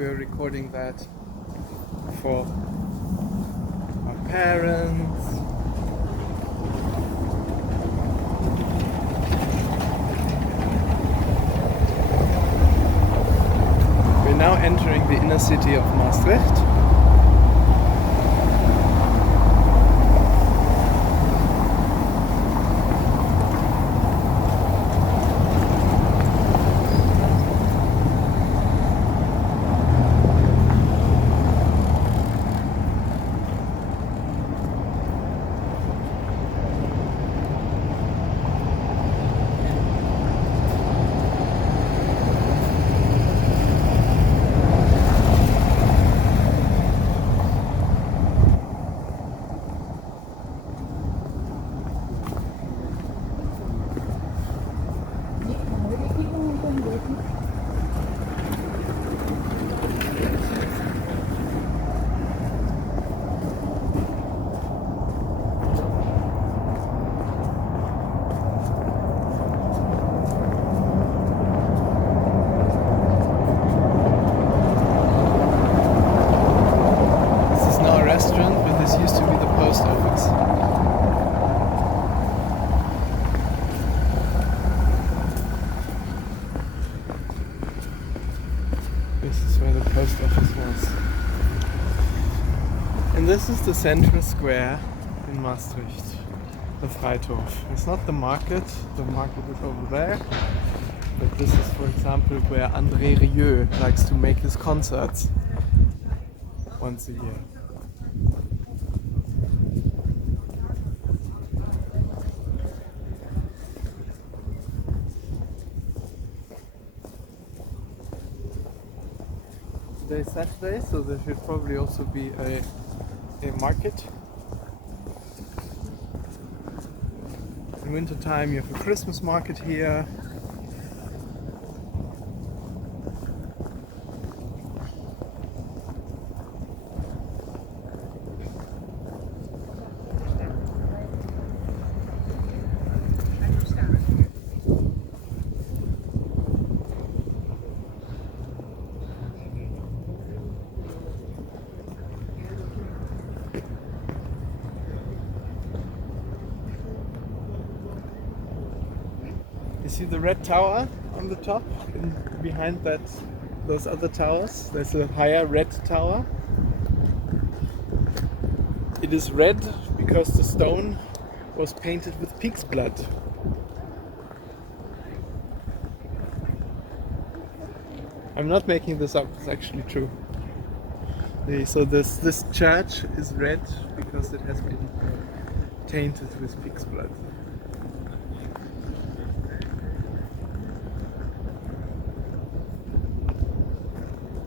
we are recording that for our parents. We're now entering the inner city of Maastricht. But this used to be the post office. This is where the post office was. And this is the central square in Maastricht, the Freitorf. It's not the market is over there. But this is, for example, where André Rieu likes to make his concerts once a year. Today's Saturday, so there should probably also be a market. In winter time you have a Christmas market here. You see the red tower on the top, and behind those other towers, there's a higher red tower. It is red because the stone was painted with pig's blood. I'm not making this up, it's actually true. So this church is red because it has been tainted with pig's blood.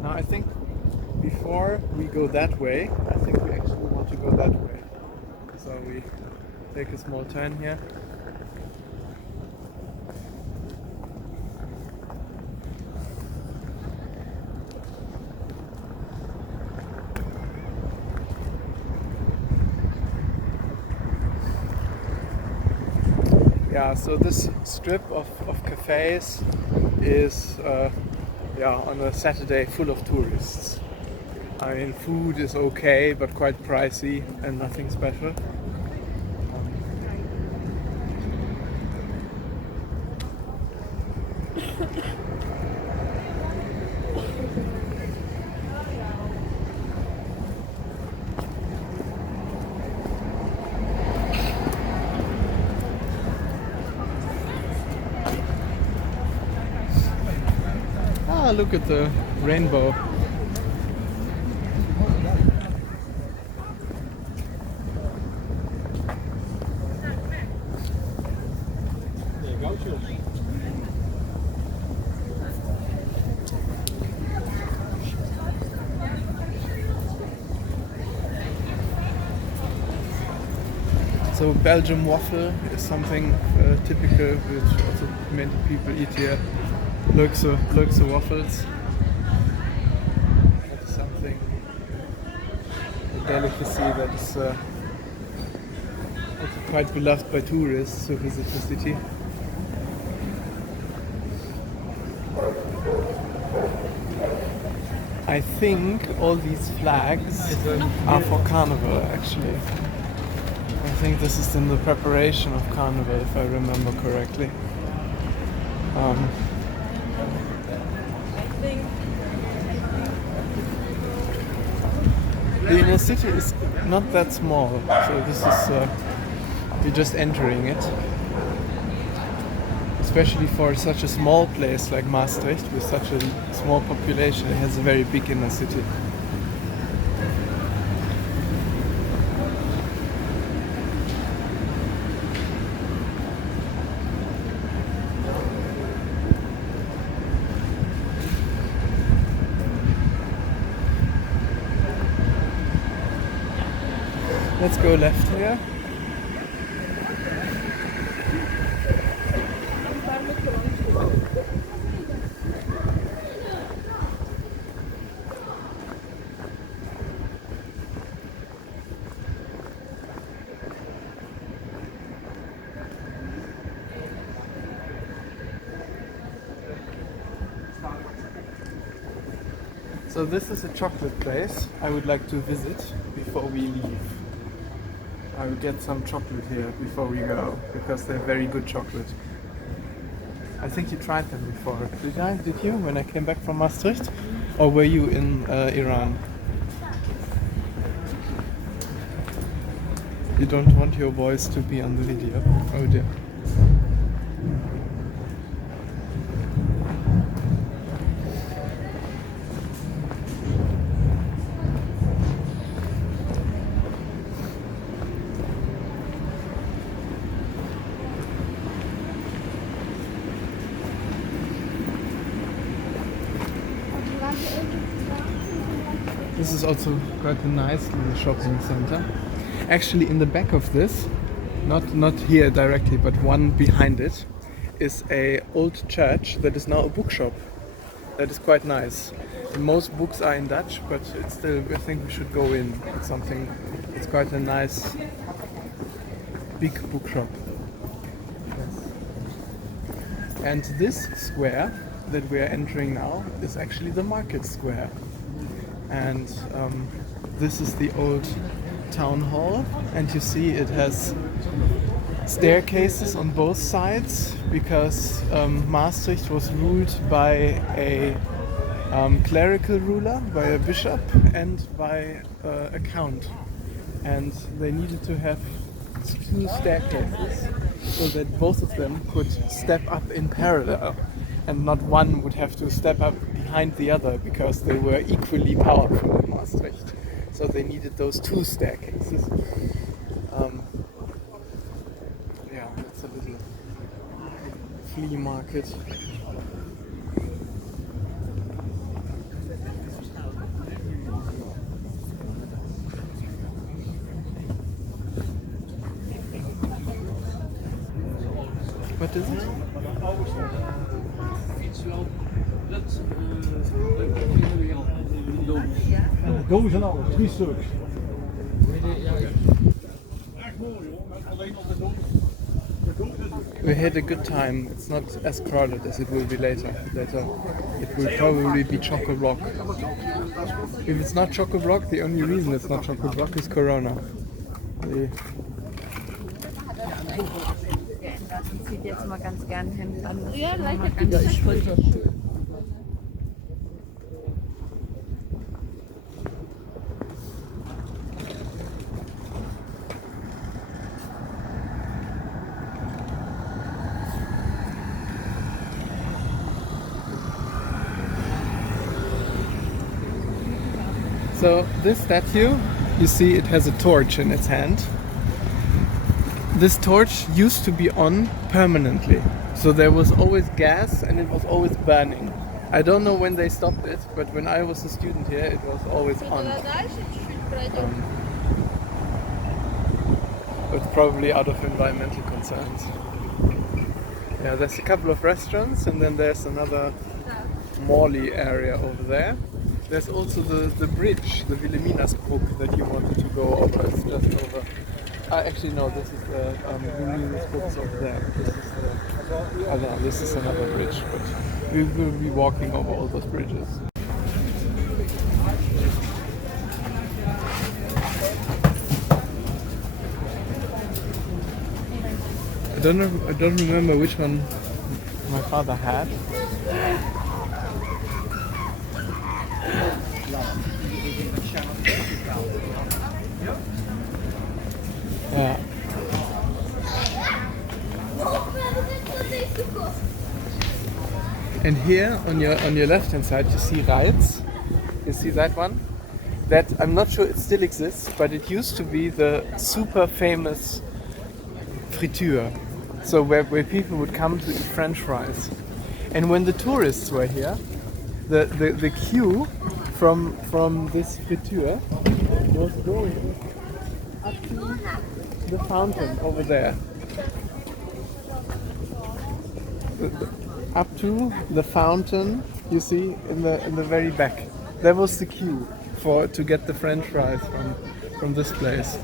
Now I think before we go that way, I think we actually want to go that way. So we take a small turn here. Yeah, so this strip of cafes is on a Saturday full of tourists. I mean, food is okay, but quite pricey and nothing special. Look at the rainbow. So Belgian waffle is something typical, which also many people eat here. Leukse waffles. That is something, a delicacy that is also quite beloved by tourists who visit the city. I think all these flags are for Carnival actually. I think this is in the preparation of Carnival, if I remember correctly. The inner city is not that small, so this is we're just entering it. Especially for such a small place like Maastricht with such a small population, it has a very big inner city. Let's go left here. So this is a chocolate place I would like to visit before we leave. I will get some chocolate here before we go, because they're very good chocolate. I think you tried them before. Did you, when I came back from Maastricht? Or were you in Iran? You don't want your voice to be on the video? Oh dear. This is also quite a nice little shopping center. Actually, in the back of this, not here directly, but one behind it, is a old church that is now a bookshop. That is quite nice. Most books are in Dutch, but it's still, I think we should go in. It's something. It's quite a nice, big bookshop. Yes. And this square that we are entering now is actually the market square. And this is the old town hall, and you see it has staircases on both sides because Maastricht was ruled by a clerical ruler, by a bishop, and by a count, and they needed to have two staircases so that both of them could step up in parallel, and not one would have to step up behind the other because they were equally powerful in Maastricht. So they needed those two staircases. Yeah, that's a little flea market. What is it? Doos en alles, 3 stuks. We had a good time. It's not as crowded as it will be later. It will probably be Choco-Block. If it's not Choco-Block, the only reason it's not Choco-Block is Corona. Zieht jetzt mal ganz gern Hemd an. Ja, ich wollte. So this statue, you see it has a torch in its hand. This torch used to be on permanently. So there was always gas and it was always burning. I don't know when they stopped it, but when I was a student here, it was always on. But probably out of environmental concerns. Yeah, there's a couple of restaurants and then there's another Morley area over there. There's also the bridge, the Wilhelminasbrück that you wanted to go over. It's just over. Actually, no, this is the Wilhelminasbrück over there. This is another bridge, but we will be walking over all those bridges. I don't remember which one my father had. Yeah. And here on your left hand side you see Reiz. You see that one? That I'm not sure it still exists, but it used to be the super famous friture. So where people would come to eat French fries. And when the tourists were here, the queue from this friture was going up to the fountain over there. Up to the fountain, you see, in the very back. That was the queue to get the French fries from this place.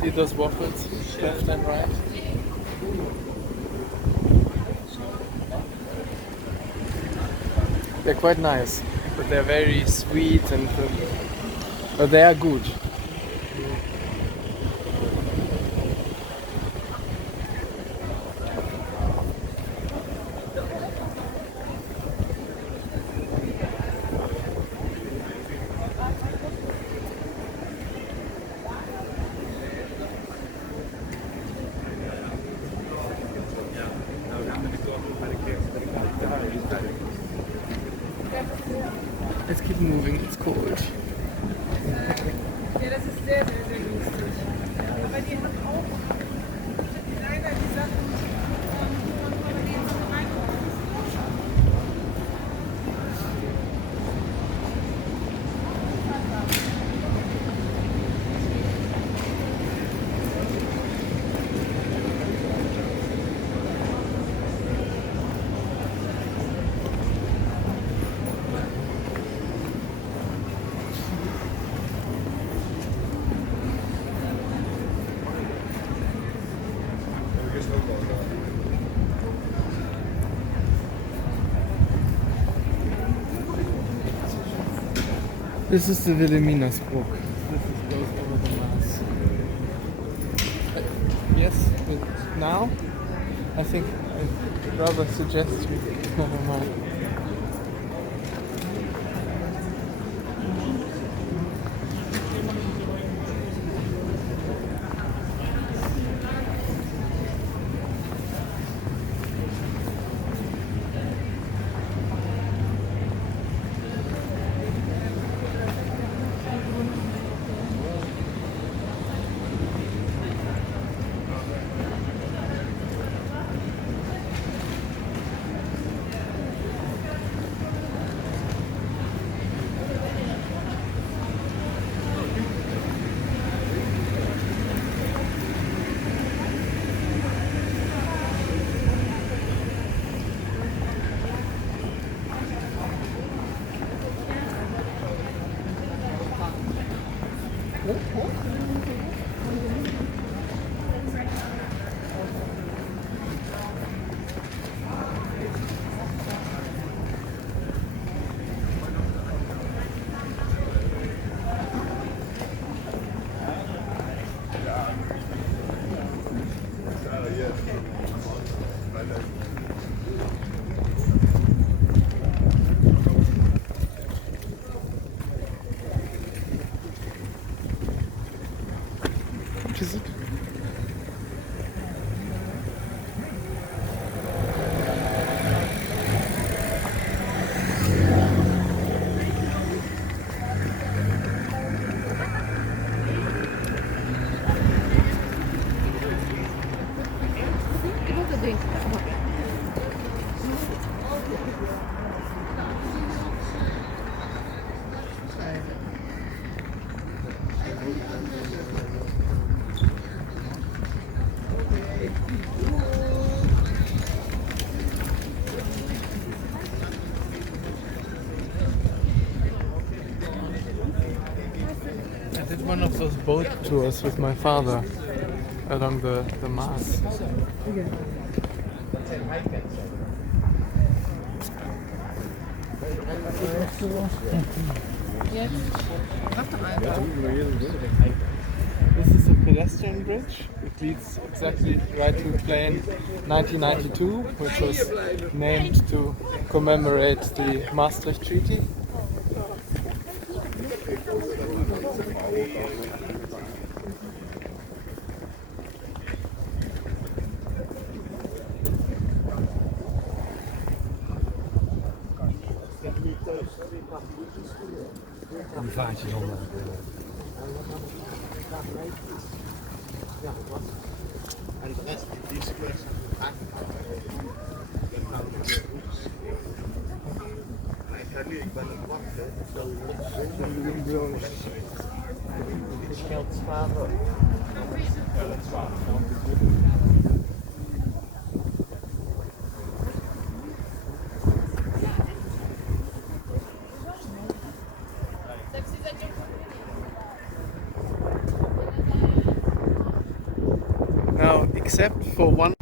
See those waffles, left and right? They're quite nice, but they're very sweet and but they are good. Let's keep moving, it's cold. Ja, das ist sehr, sehr, sehr günstig. Aber die haben auch leider die Sachen, wo man die jetzt noch reinkommt. This is the Wilhelminasburg. This goes over the Maas. Yes, but now I think I'd rather suggest you never mind. of those boat tours with my father along the Maas. This is a pedestrian bridge. It leads exactly right to plane 1992, which was named to commemorate the Maastricht Treaty. Die vaartjes onder. En de rest die squares ik ben aan het wachten. Dit geldt zwaar. Ja, dat is zwaar. Now, except for one